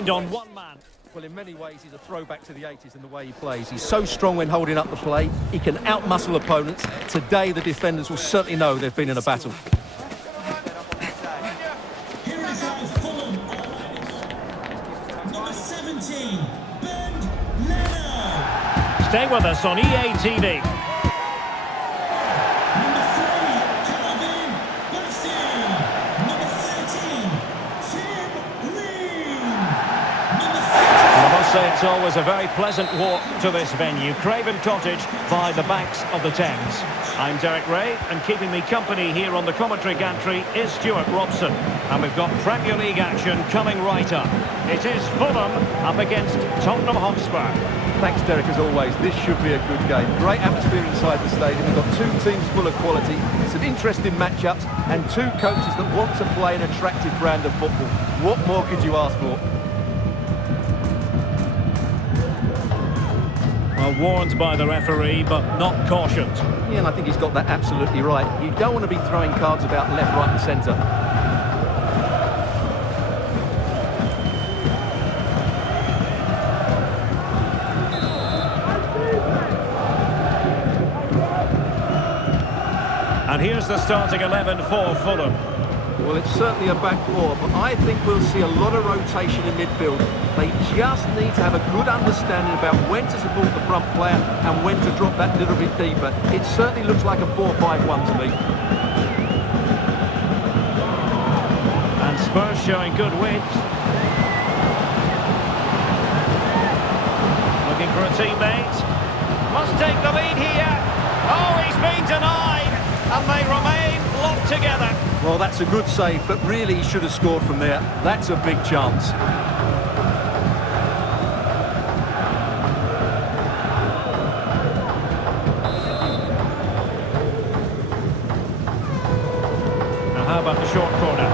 contained on one man. Well, in many ways, he's a throwback to the 80s in the way he plays. He's so strong when holding up the play. He can outmuscle opponents. Today, the defenders will certainly know they've been in a battle. Here is our Fulham number 17, Ben Leno. Stay with us on EA TV. Number 3, Calvin Bassey. Number 13, Tim Ream. Number 13. I must say it's always a very pleasant walk to this venue, Craven Cottage, by the banks of the Thames. I'm Derek Ray, and keeping me company here on the commentary gantry is Stuart Robson. And we've got Premier League action coming right up. It is Fulham up against Tottenham Hotspur. Thanks, Derek, as always. This should be a good game. Great atmosphere inside the stadium. We've got two teams full of quality, some interesting matchups, and two coaches that want to play an attractive brand of football. What more could you ask for? Well, warned by the referee, but not cautioned. Yeah, and I think he's got that absolutely right. You don't want to be throwing cards about left, right and centre. And here's the starting 11 for Fulham. Well, it's certainly a back four, but I think we'll see a lot of rotation in midfield. They just need to have a good understanding about when to support the front player and when to drop that little bit deeper. It certainly looks like a 4-5-1 to me. And Spurs showing good width. Looking for a teammate. Must take the lead here. Oh, he's been denied. And they remain locked together. Well, that's a good save, but really he should have scored from there. That's a big chance. Now how about the short corner?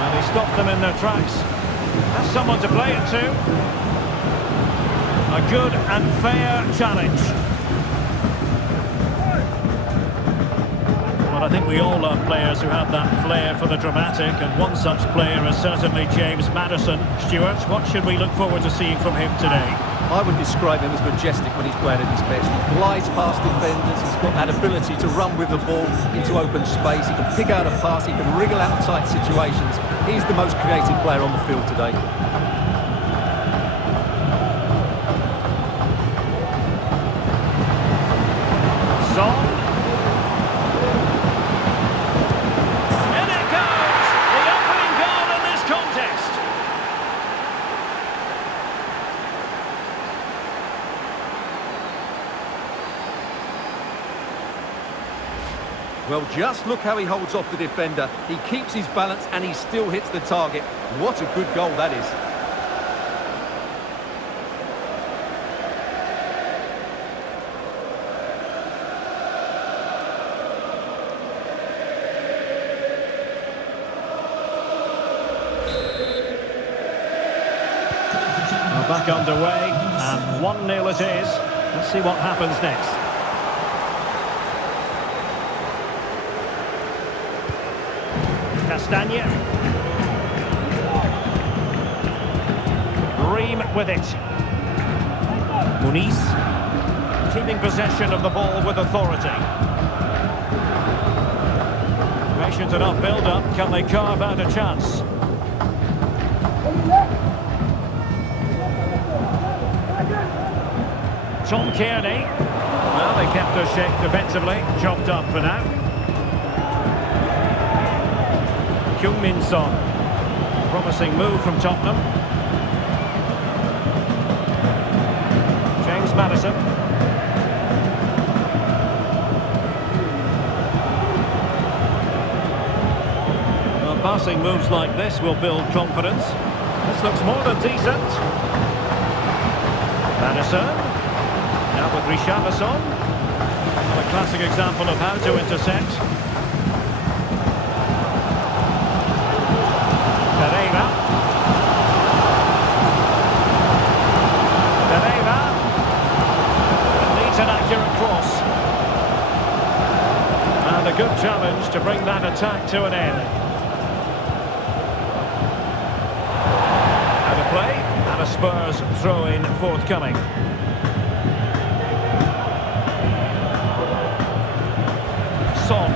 And he stopped them in their tracks. Has someone to play it to. A good and fair challenge. Well, I think we all love players who have that flair for the dramatic, and one such player is certainly James Maddison. Stuart, what should we look forward to seeing from him today? I would describe him as majestic when he's playing at his best. He glides past defenders, he's got that ability to run with the ball into open space, he can pick out a pass, he can wriggle out of tight situations. He's the most creative player on the field today. Son. Well, just look how he holds off the defender. He keeps his balance and he still hits the target. What a good goal that is. Well, back underway, and 1-0 it is. Let's see what happens next. Castagna. Ream with it. Muniz. Keeping possession of the ball with authority. Patient enough build-up. Can they carve out a chance? Tom Kearney. Well, they kept us shape defensively. Chopped up for now. Min Son. Promising move from Tottenham. James Maddison. Well, passing moves like this will build confidence. This looks more than decent. Maddison. Now with Richarlison. A classic example of how to intercept. An accurate cross. And a good challenge to bring that attack to an end. And a Spurs throw-in forthcoming. Son.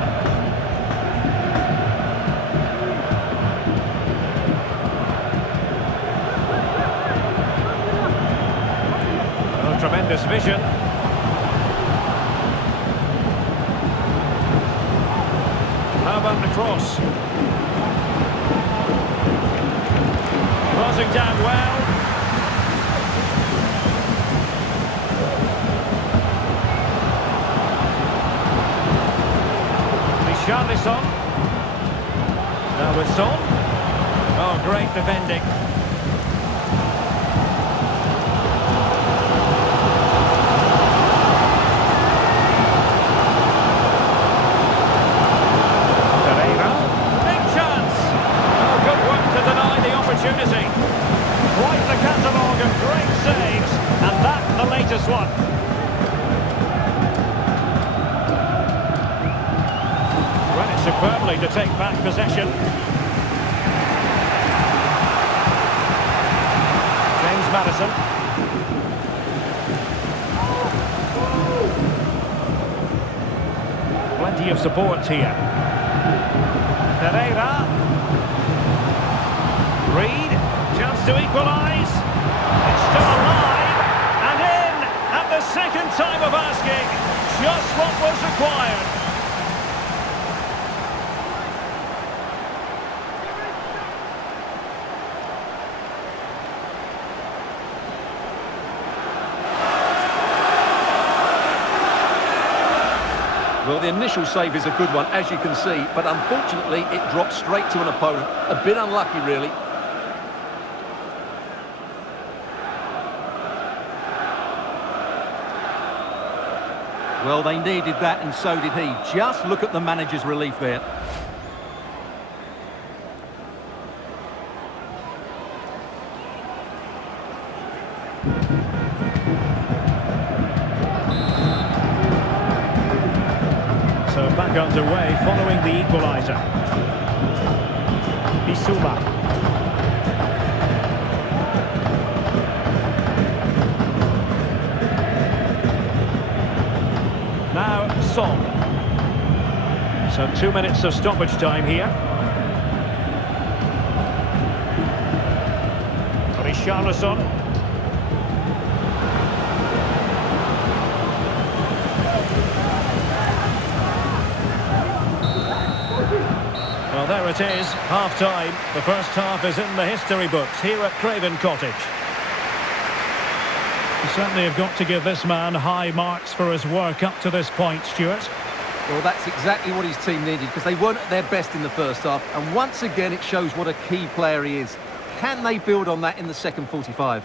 Oh, tremendous vision. How about the cross? Crossing down well. Richarlison. Now with Son. Oh, great defending. Opportunity. Quite the catalogue of great saves, and that the latest one. Ran it superbly to take back possession. James Maddison. Plenty of support here. Pereira. Reed, chance to equalise. It's still alive and in at the second time of asking. Just what was required. Well, the initial save is a good one, as you can see, but unfortunately it dropped straight to an opponent. A bit unlucky, really. Well, they needed that, and so did he. Just look at the manager's relief there. So back underway following the equaliser. Bissouma. Now Son. So 2 minutes of stoppage time here. Richarlison. Well, there it is, half-time. The first half is in the history books here at Craven Cottage. You certainly have got to give this man high marks for his work up to this point, Stuart. Well, that's exactly what his team needed, because they weren't at their best in the first half, and once again it shows what a key player he is. Can they build on that in the second 45?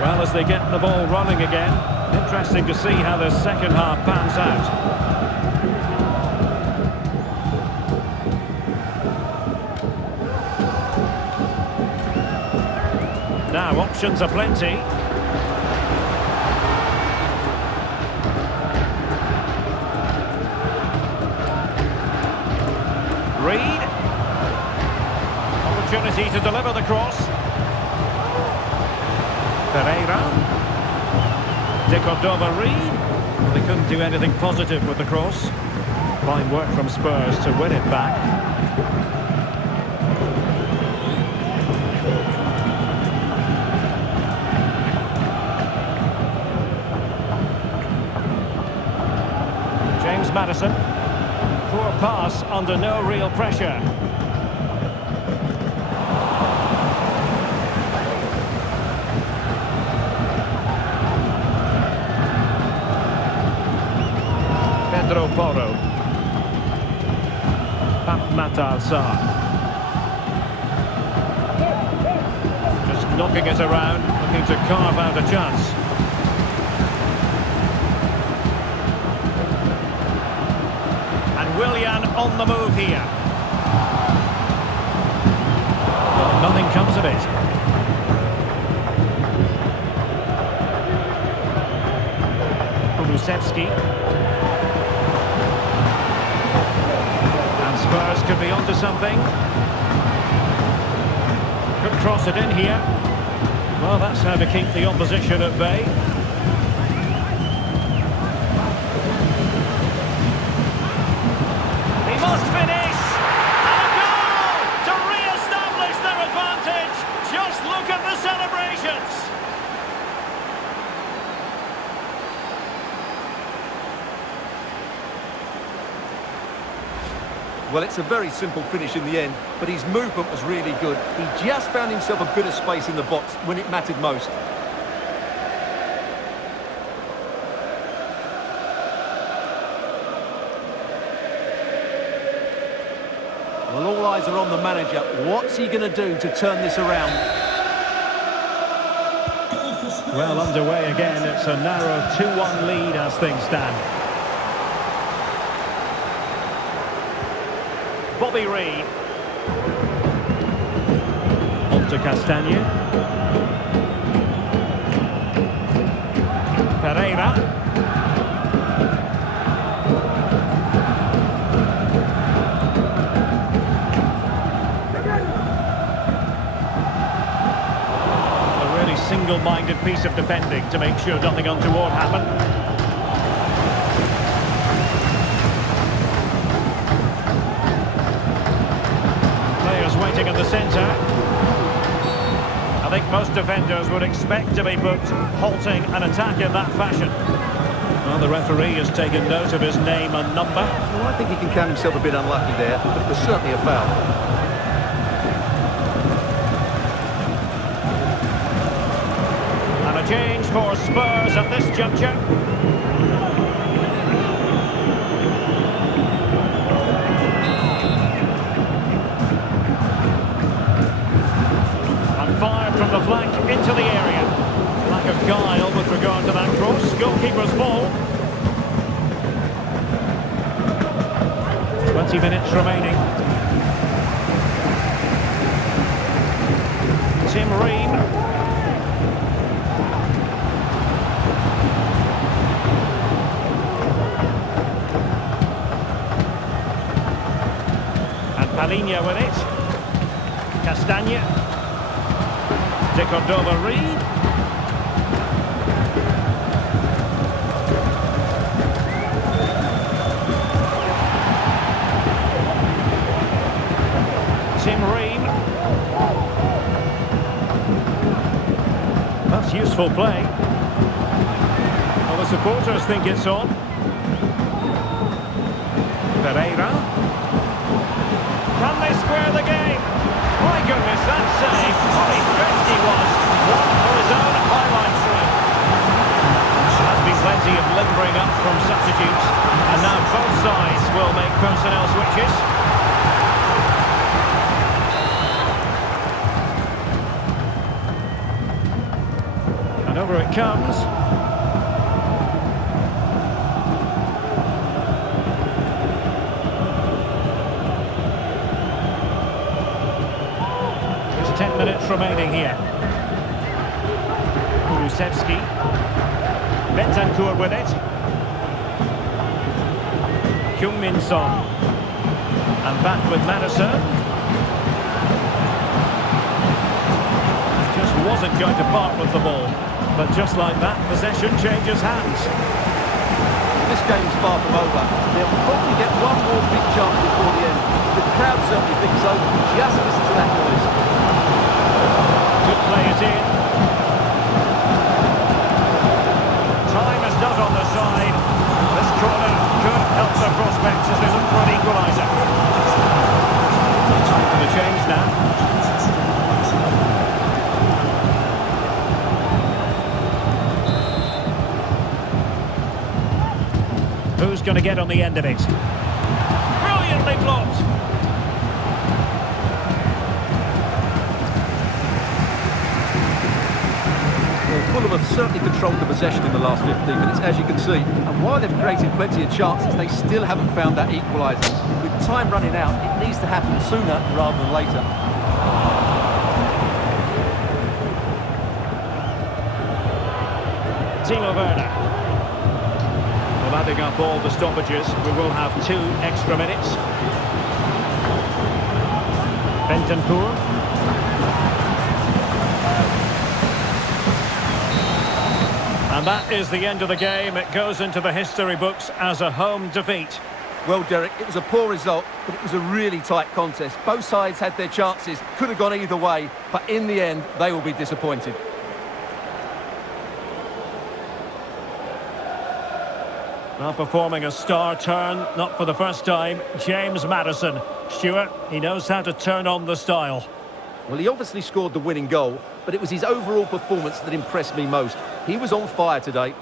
Well, as they get the ball running again, interesting to see how the second half pans out. Now, options are plenty. Reed. Opportunity to deliver the cross. Pereira. De Cordova Reed. They couldn't do anything positive with the cross. Fine work from Spurs to win it back. James Maddison. Poor pass under no real pressure. Pedro Porro. Pape Matar Sarr. Just knocking it around, looking to carve out a chance. Willian on the move here. Well, nothing comes of it. Kulusevski. Spurs could be onto something. Could cross it in here. Well, that's how to keep the opposition at bay. He must finish! And a goal to re-establish their advantage! Just look at the celebrations! Well, it's a very simple finish in the end, but his movement was really good. He just found himself a bit of space in the box when it mattered most. Well, all eyes are on the manager. What's he going to do to turn this around? Well, underway again. It's a narrow 2-1 lead as things stand. Bobby Reed. On to Castagne. Pereira. A really single-minded piece of defending to make sure nothing untoward happened. Waiting at the centre. I think most defenders would expect to be put halting an attack in that fashion. Well, the referee has taken note of his name and number. Well, I think he can count himself a bit unlucky there, but it was certainly a foul. And a change for Spurs at this juncture. Fired from the flank into the area. Lack of guile with regard to that cross. Goalkeeper's ball. 20 minutes remaining. Tim Ream. And Palinha with it. Castagne. De Cordova Reed. Tim Ream. That's useful play. Well, the supporters think it's on. Pereira. Can they square the game? My goodness, that save. What he stretched he was. One for his own highlight reel. There has been plenty of limbering up from substitutes. And now both sides will make personnel switches. And over it comes. There's 10 minutes remaining here. Kulusevski. Bentancur with it. Heung-min Son. And back with Madison. Just wasn't going to part with the ball. But just like that, possession changes hands. This game's far from over. They'll probably get one more big chance before the end. The crowd certainly thinks so. Just listen to that noise. Could play it in. Time is not on the side. This corner could help the prospects as they look for an equaliser. Time for the change now. Who's going to get on the end of it? Brilliantly blocked. Well, Fulham have certainly controlled the possession in the last 15 minutes, as you can see. And while they've created plenty of chances, they still haven't found that equaliser. With time running out, it needs to happen sooner rather than later. Timo Werner. Well, adding up all the stoppages, we will have 2 extra minutes. Bentancur. And that is the end of the game. It goes into the history books as a home defeat. Well, Derek, it was a poor result, but it was a really tight contest. Both sides had their chances, could have gone either way, but in the end, they will be disappointed. Now performing a star turn, not for the first time, James Maddison. Stuart, he knows how to turn on the style. Well, he obviously scored the winning goal, but it was his overall performance that impressed me most. He was on fire today.